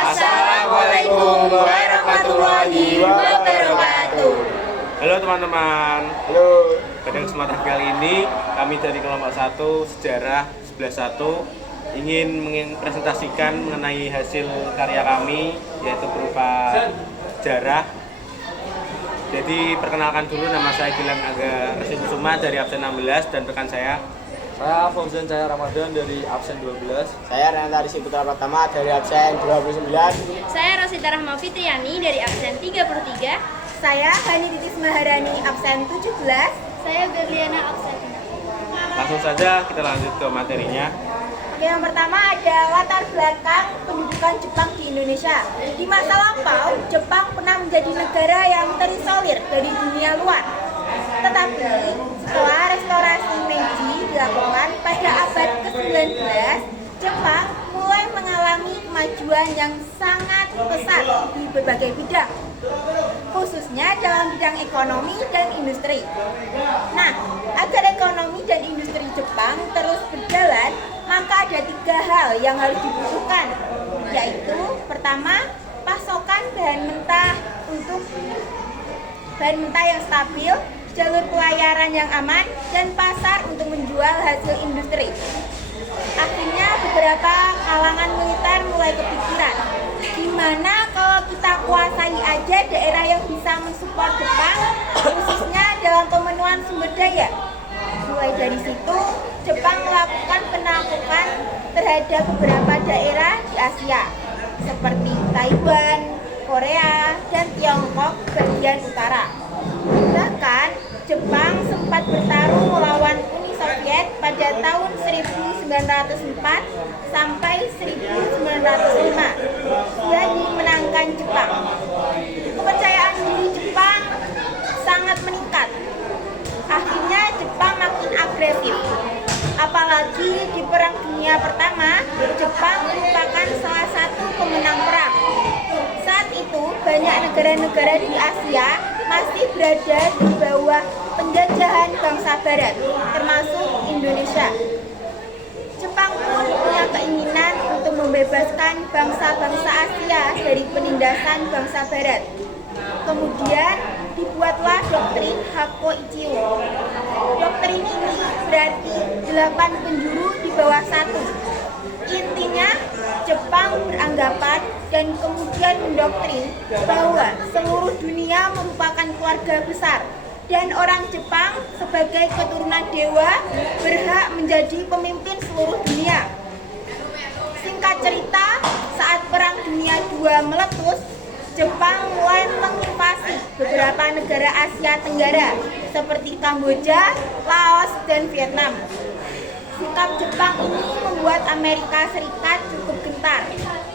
Assalamualaikum warahmatullahi wabarakatuh. Halo teman-teman. Halo. Pada kesempatan kali ini kami dari kelompok 1 Sejarah 11.1 ingin mempresentasikan mengenai hasil karya kami, yaitu berupa sejarah. Jadi perkenalkan dulu, nama saya Gilang Aga Resi Kusuma dari absen 16 dan rekan saya Fauzan Cahaya Ramadan dari absen 12. Saya Renata Rizky Putra Pratama dari absen 29. Saya Rosita Rahma Fitriani dari absen 33. Saya Hani Titis Maharani absen 17. Saya Berliana absen 6. langsung saja kita lanjut ke materinya. Oke, yang pertama ada latar belakang pendudukan Jepang di Indonesia. Di masa lampau, Jepang pernah menjadi negara yang terisolir dari dunia luar. Tetapi setelah restorasi Meiji dilakukan pada abad ke-19, Jepang mulai mengalami kemajuan yang sangat pesat di berbagai bidang, khususnya dalam bidang ekonomi dan industri. Nah, agar ekonomi dan industri Jepang terus berjalan, maka ada 3 hal yang harus dibutuhkan, yaitu pertama, pasokan bahan mentah yang stabil, jalur pelayaran yang aman, dan pasar untuk menjual hasil industri. Akhirnya beberapa kalangan militer mulai kepikiran, gimana kalau kita kuasai aja daerah yang bisa mensupport Jepang, khususnya dalam pemenuhan sumber daya. Mulai dari situ, Jepang melakukan penaklukan terhadap beberapa daerah di Asia, seperti Taiwan, Korea, dan Tiongkok bagian utara. Bahkan, Jepang sempat bertarung melawan Uni Soviet pada tahun 1904 sampai 1905 dan dimenangkan Jepang. Kepercayaan diri Jepang sangat meningkat. Akhirnya Jepang makin agresif. Apalagi di Perang Dunia Pertama, Jepang merupakan salah satu pemenang perang. Saat itu, banyak negara-negara di Asia masih berada di bawah penjajahan bangsa Barat, termasuk Indonesia. Jepang pun punya keinginan untuk membebaskan bangsa-bangsa Asia dari penindasan bangsa Barat. Kemudian dibuatlah doktrin Hakko-Ichiyo. Doktrin ini berarti 8 penjuru di bawah 1. Intinya, Jepang beranggapan dan kemudian mendoktrin bahwa seluruh dunia merupakan keluarga besar dan orang Jepang sebagai keturunan dewa berhak menjadi pemimpin seluruh dunia. Singkat cerita, saat Perang Dunia II meletus, Jepang mulai menginvasi beberapa negara Asia Tenggara seperti Kamboja, Laos, dan Vietnam. Sikap Jepang ini membuat Amerika Serikat cukup gentar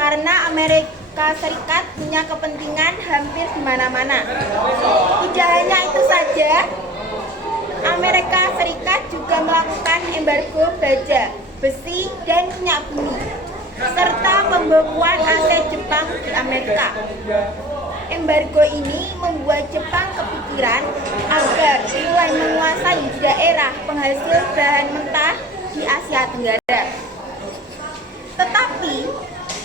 karena Amerika Serikat punya kepentingan hampir di mana-mana. Tidak hanya itu saja, Amerika Serikat juga melakukan embargo baja, besi, dan minyak bumi, serta pembekuan aset Jepang di Amerika. Embargo ini membuat Jepang kepikiran agar mulai menguasai daerah penghasil bahan mentah di Asia Tenggara. Tetapi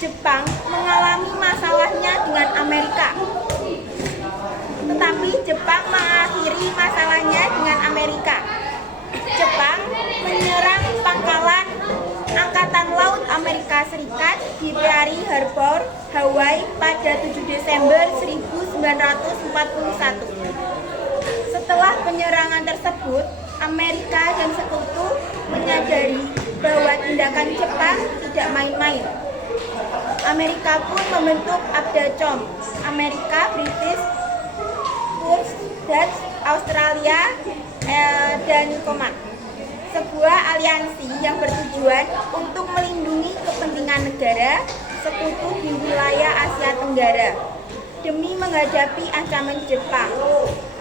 Jepang mengalami masalahnya dengan Amerika. Jepang menyerang pangkalan Angkatan Laut Amerika Serikat di Pearl Harbor, Hawaii pada 7 Desember 1941. Setelah penyerangan tersebut, Amerika dan sekutu menyadari bahwa tindakan Jepang tidak main-main. Amerika pun membentuk ABDA-COM, Amerika, British, Dutch, Australia, dan Command, sebuah aliansi yang bertujuan untuk melindungi kepentingan negara sekutu di wilayah Asia Tenggara demi menghadapi ancaman Jepang.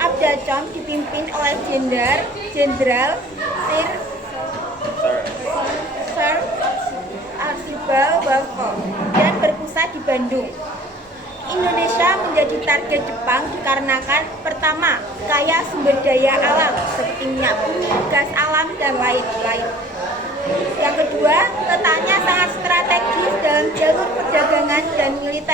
ABDA-COM dipimpin oleh Jenderal Sir Archibald Balfour dan berpusat di Bandung. Indonesia menjadi target Jepang dikarenakan pertama, kaya sumber daya alam seperti minyak bumi, gas alam, dan lain-lain. Yang kedua, letaknya sangat strategis dalam jalur perdagangan dan militer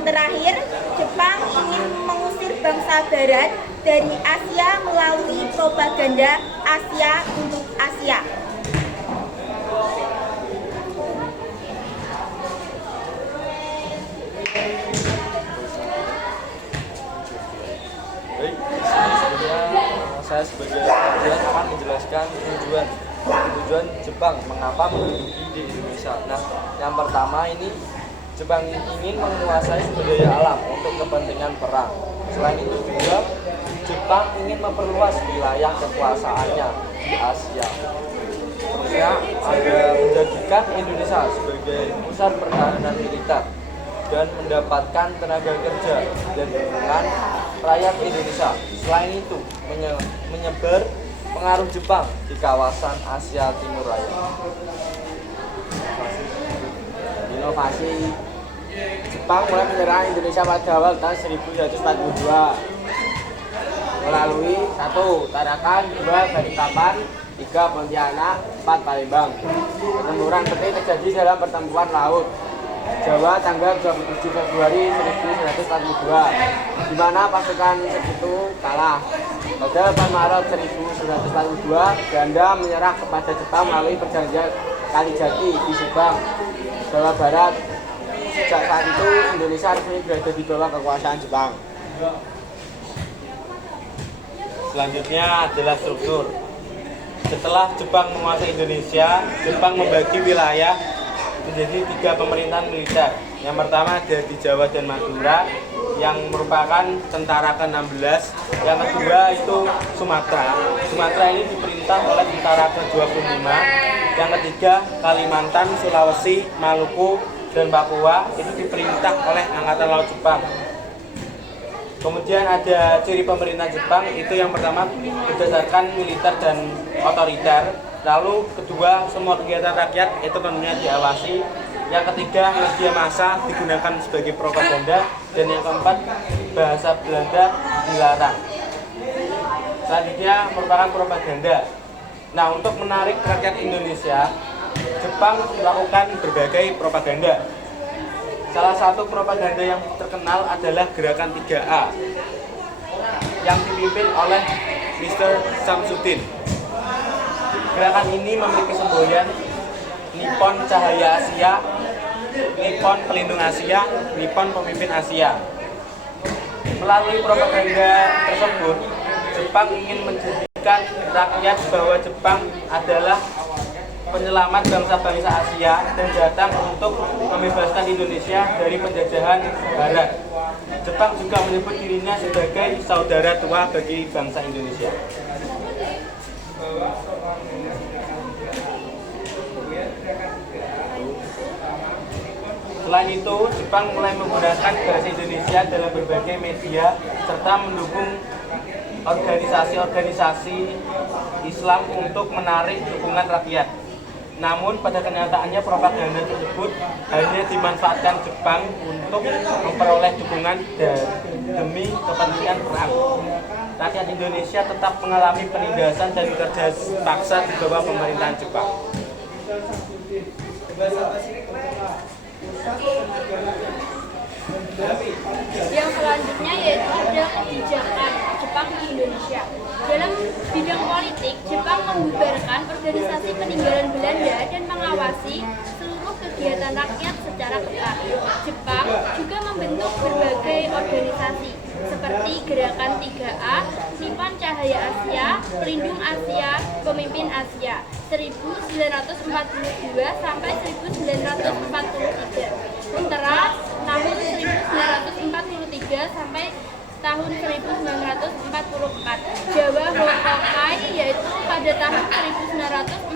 yang terakhir, Jepang ingin mengusir bangsa Barat dari Asia melalui propaganda Asia untuk Asia. Baik, di sini sebenarnya saya sebagai kajian akan menjelaskan tujuan Jepang mengapa menduduki di Indonesia. Nah, yang pertama ini Jepang ingin menguasai sumber daya alam untuk kepentingan perang. Selain itu juga Jepang ingin memperluas wilayah kekuasaannya di Asia. Terusnya ada menjadikan Indonesia sebagai pusat pertahanan militer dan mendapatkan tenaga kerja dan dukungan rakyat Indonesia. Selain itu menyebar pengaruh Jepang di kawasan Asia Timur Raya. Inovasi Jepang mulai menyerang Indonesia pada awal tahun 1942 melalui 1. Tarakan, 2. Balikpapan, 3. Pontianak, 4. Palembang. Pertempuran penting terjadi dalam pertempuran laut Jawa tanggal 27 Februari 1942, di mana pasukan Sekutu kalah. Pada 8 Maret 1942, Belanda menyerah kepada Jepang melalui perjanjian Kalijati di Subang, Jawa Barat. Sejak saat itu, Indonesia resmi berada di bawah kekuasaan Jepang. Selanjutnya adalah struktur. Setelah Jepang menguasai Indonesia, Jepang membagi wilayah menjadi 3 pemerintahan militer. Yang pertama ada di Jawa dan Madura yang merupakan tentara ke-16. Yang kedua itu Sumatera. Sumatera ini diperintah oleh tentara ke-25. Yang ketiga Kalimantan, Sulawesi, Maluku, dan Papua itu diperintah oleh Angkatan Laut Jepang. Kemudian ada ciri pemerintah Jepang, itu yang pertama berdasarkan militer dan otoriter. Lalu kedua, semua kegiatan rakyat itu tentunya diawasi. Yang ketiga, media massa digunakan sebagai propaganda. Dan yang keempat, bahasa Belanda dilarang. Selanjutnya merupakan propaganda. Nah, untuk menarik rakyat Indonesia, Jepang melakukan berbagai propaganda. Salah satu propaganda yang terkenal adalah Gerakan 3A yang dipimpin oleh Mr. Samsudin. Gerakan ini memiliki semboyan Nippon Cahaya Asia, Nippon Pelindung Asia, Nippon Pemimpin Asia. Melalui propaganda tersebut, Jepang ingin menjadikan rakyat bahwa Jepang adalah penyelamat bangsa-bangsa Asia dan datang untuk membebaskan Indonesia dari penjajahan Barat. Jepang juga menyebut dirinya sebagai saudara tua bagi bangsa Indonesia. Selain itu, Jepang mulai menggunakan bahasa Indonesia dalam berbagai media serta mendukung organisasi-organisasi Islam untuk menarik dukungan rakyat. Namun pada kenyataannya propaganda tersebut hanya dimanfaatkan Jepang untuk memperoleh dukungan demi kepentingan perang. Rakyat Indonesia tetap mengalami penindasan dan kerja paksa di bawah pemerintahan Jepang. Yang selanjutnya yaitu ada kebijakan Jepang di Indonesia. Dalam bidang politik, Jepang membubarkan organisasi peninggalan Belanda dan mengawasi seluruh kegiatan rakyat secara ketat. Jepang juga membentuk berbagai organisasi seperti Gerakan 3A, Nippon Cahaya Asia, Pelindung Asia, Pemimpin Asia 1942 sampai 1943. Teras tahun 1943 sampai tahun 1944. Jawa Hokkaido yaitu pada tahun 1944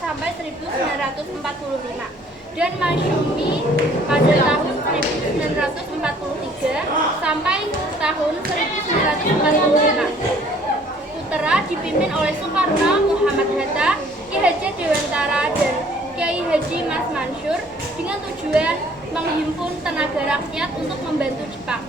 sampai 1945. Dan Matsumi pada tahun 1943 sampai tahun 1945. Utara dipimpin oleh Soekarno, Muhammad Hatta, Ki Hajar Dewantara, dan Kiai Haji Mas Mansur dengan tujuan menghimpun tenaga rakyat untuk membantu Jepang.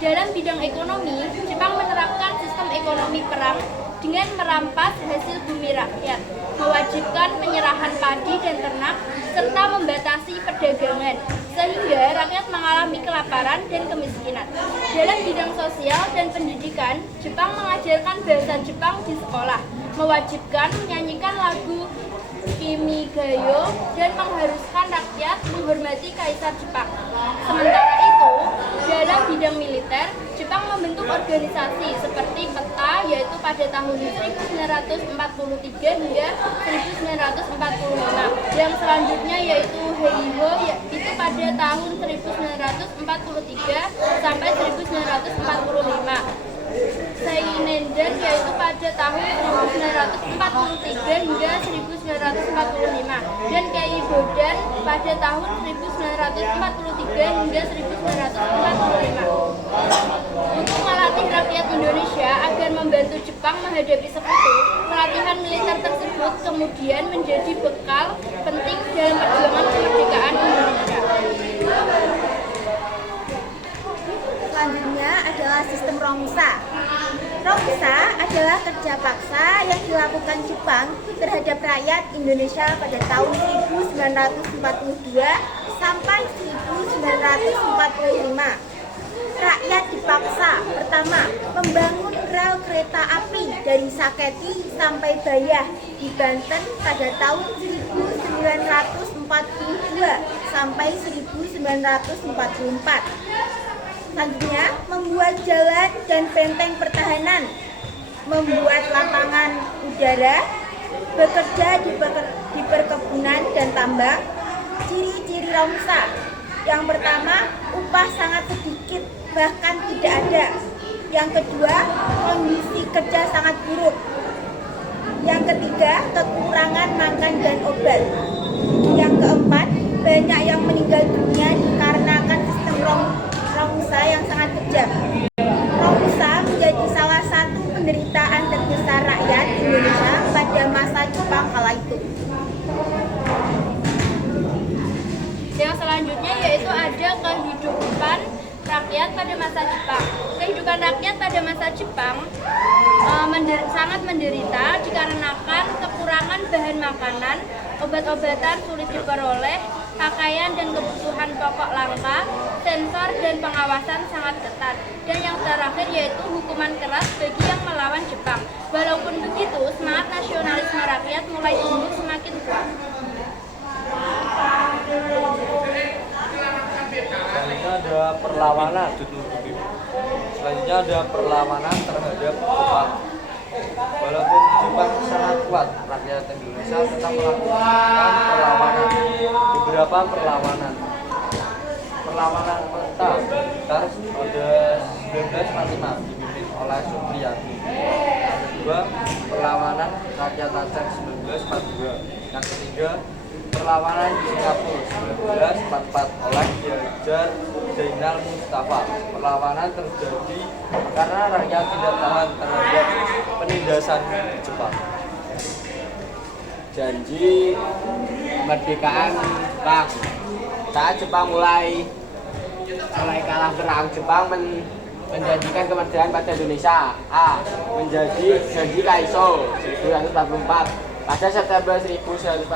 Dalam bidang ekonomi, Jepang menerapkan sistem ekonomi perang dengan merampas hasil bumi rakyat, mewajibkan penyerahan padi dan ternak, serta membatasi perdagangan, sehingga rakyat mengalami kelaparan dan kemiskinan. Dalam bidang sosial dan pendidikan, Jepang mengajarkan bahasa Jepang di sekolah, mewajibkan menyanyikan lagu Kimigayo dan mengharuskan rakyat menghormati Kaisar Jepang. Sementara itu, dalam bidang militer, Jepang membentuk organisasi seperti PETA, yaitu pada tahun 1943 hingga 1945. Yang selanjutnya yaitu Heiho, itu pada tahun 1943 sampai 1945. Seinenden, yaitu pada tahun 1943 hingga 1945, dan Keibodan pada tahun 1943 hingga 1945. Untuk melatih rakyat Indonesia agar membantu Jepang menghadapi sekutu, pelatihan militer tersebut kemudian menjadi bekal penting dalam perjuangan kemerdekaan Indonesia. Selanjutnya adalah sistem Romusa. Romusa adalah kerja paksa yang dilakukan Jepang terhadap rakyat Indonesia pada tahun 1942 sampai 1945. Rakyat dipaksa, pertama, membangun rel kereta api dari Saketi sampai Bayah di Banten pada tahun 1942 sampai 1944. Selanjutnya, membuat jalan dan benteng pertahanan, membuat lapangan udara, bekerja di perkebunan dan tambang. Ciri-ciri Romusa. Yang pertama, upah sangat sedikit, bahkan tidak ada. Yang kedua, kondisi kerja sangat buruk. Yang ketiga, kekurangan makan dan obat. Yang keempat, banyak yang meninggal dunia dikarenakan sistem Romusa yang sangat kejam. Romusa menjadi salah satu penderitaan terbesar rakyat Indonesia pada masa Jepang kala itu. Yang selanjutnya yaitu ada kehidupan rakyat pada masa Jepang. Kehidupan rakyat pada masa Jepang sangat menderita dikarenakan kekurangan bahan makanan, obat-obatan sulit diperoleh, pakaian dan kebutuhan pokok langka, sensor dan pengawasan sangat ketat. Dan yang terakhir yaitu hukuman keras bagi yang melawan Jepang. Walaupun begitu, semangat nasionalisme rakyat mulai tumbuh semakin kuat. Selanjutnya ada perlawanan. Selanjutnya ada perlawanan terhadap Jepang. Walaupun Jepang sangat kuat, rakyat Indonesia tetap melakukan perlawanan. Beberapa perlawanan. Perlawanan pertama pada 1945 dipimpin oleh Supriyadi. Yang kedua, perlawanan rakyat Aceh 1942. Yang ketiga, perlawanan di Singapura 1944 oleh Ki Hajar Zainal Mustafa. Perlawanan terjadi karena rakyat tidak tahan terhadap penindasan di Jepang. Janji kemerdekaan Jepang. Saat Jepang mulai kalah perang, Jepang menjanjikan kemerdekaan pada Indonesia. A. Menjadi janji Kaiso 1944. Pada September 1944,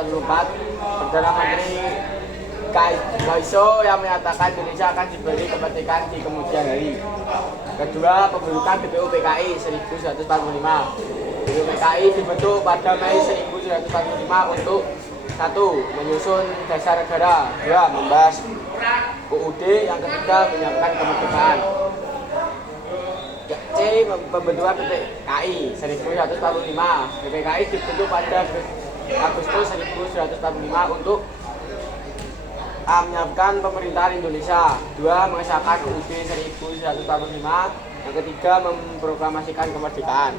Perdana Menteri Kaiso yang menyatakan Indonesia akan diberi kemerdekaan di kemudian hari. Kedua, pembentukan BPUPKI 1945. BPUPKI dibentuk pada Mei 1945 untuk 1. Menyusun dasar negara. 2. Membahas UUD. Yang ketiga, menyiapkan kemerdekaan. C. Pembentukan BPKI 1945. BPKI dibentuk pada Agustus 1945 untuk A. Menyiapkan pemerintahan Indonesia. 2. Mengesahkan UUD 1945. Yang ketiga, memproklamasikan kemerdekaan.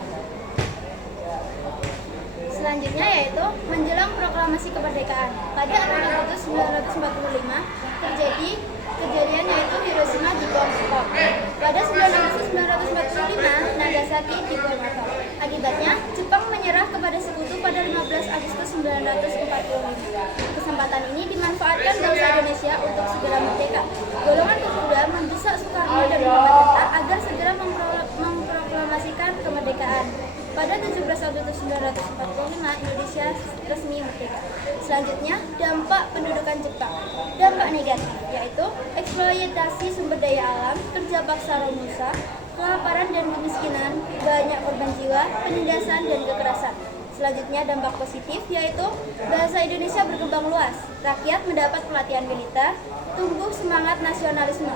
Selanjutnya yaitu menjelang proklamasi kemerdekaan. Pada 6 Agustus 1945 terjadi kejadian yaitu Hiroshima dibom atom. Pada 9 Agustus 1945 Nagasaki dibom atom. Akibatnya Jepang menyerah kepada sekutu pada 15 Agustus 1945. Kesempatan ini dimanfaatkan bangsa Indonesia untuk segera merdeka. Golongan pemuda mendesak Soekarno dan Muhammad Hatta agar segera memproklamasikan kemerdekaan. Pada 17 Agustus 1945 Indonesia resmi merdeka. Selanjutnya, dampak dampak pendudukan Jepang. Dampak negatif yaitu eksploitasi sumber daya alam, kerja paksa Romusa, kelaparan dan kemiskinan, banyak korban jiwa, penindasan dan kekerasan. Selanjutnya dampak positif yaitu bahasa Indonesia berkembang luas, rakyat mendapat pelatihan militer, tumbuh semangat nasionalisme,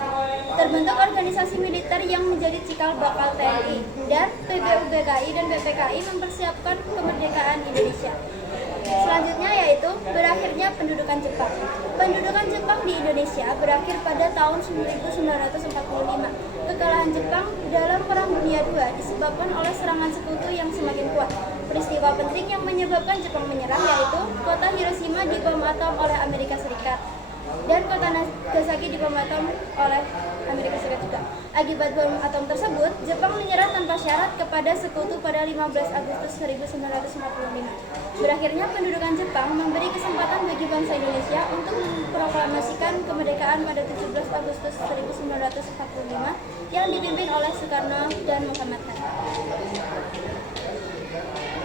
terbentuk organisasi militer yang menjadi cikal bakal TNI, dan PBUBKI dan BPKI mempersiapkan kemerdekaan Indonesia. Selanjutnya yaitu berakhirnya pendudukan Jepang. Pendudukan Jepang di Indonesia berakhir pada tahun 1945. Kekalahan Jepang dalam Perang Dunia II disebabkan oleh serangan sekutu yang semakin kuat. Peristiwa penting yang menyebabkan Jepang menyerah yaitu kota Hiroshima dibom atom oleh Amerika Serikat dan kota Nagasaki dibom atom oleh Amerika Serikat juga. Akibat bom atom tersebut, Jepang menyerah tanpa syarat kepada sekutu pada 15 Agustus 1945. Berakhirnya pendudukan Jepang memberi kesempatan bagi bangsa Indonesia untuk memproklamasikan kemerdekaan pada 17 Agustus 1945 yang dipimpin oleh Soekarno dan Muhammad Hatta.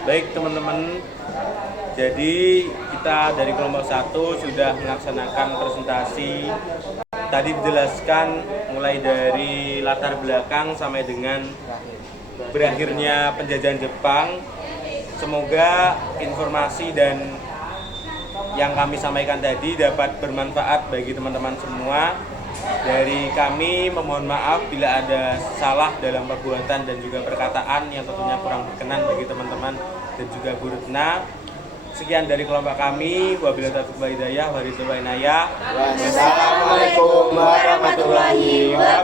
Baik teman-teman, jadi kita dari kelompok 1 sudah melaksanakan presentasi. Tadi dijelaskan mulai dari latar belakang sampai dengan berakhirnya penjajahan Jepang. Semoga informasi dan yang kami sampaikan tadi dapat bermanfaat bagi teman-teman semua. Dari kami memohon maaf bila ada salah dalam perbuatan dan juga perkataan yang tentunya kurang berkenan bagi teman-teman dan juga Bu Retna. Sekian dari kelompok kami. Wabillahi taufiq wal hidayah. Wassalamualaikum warahmatullahi wabarakatuh.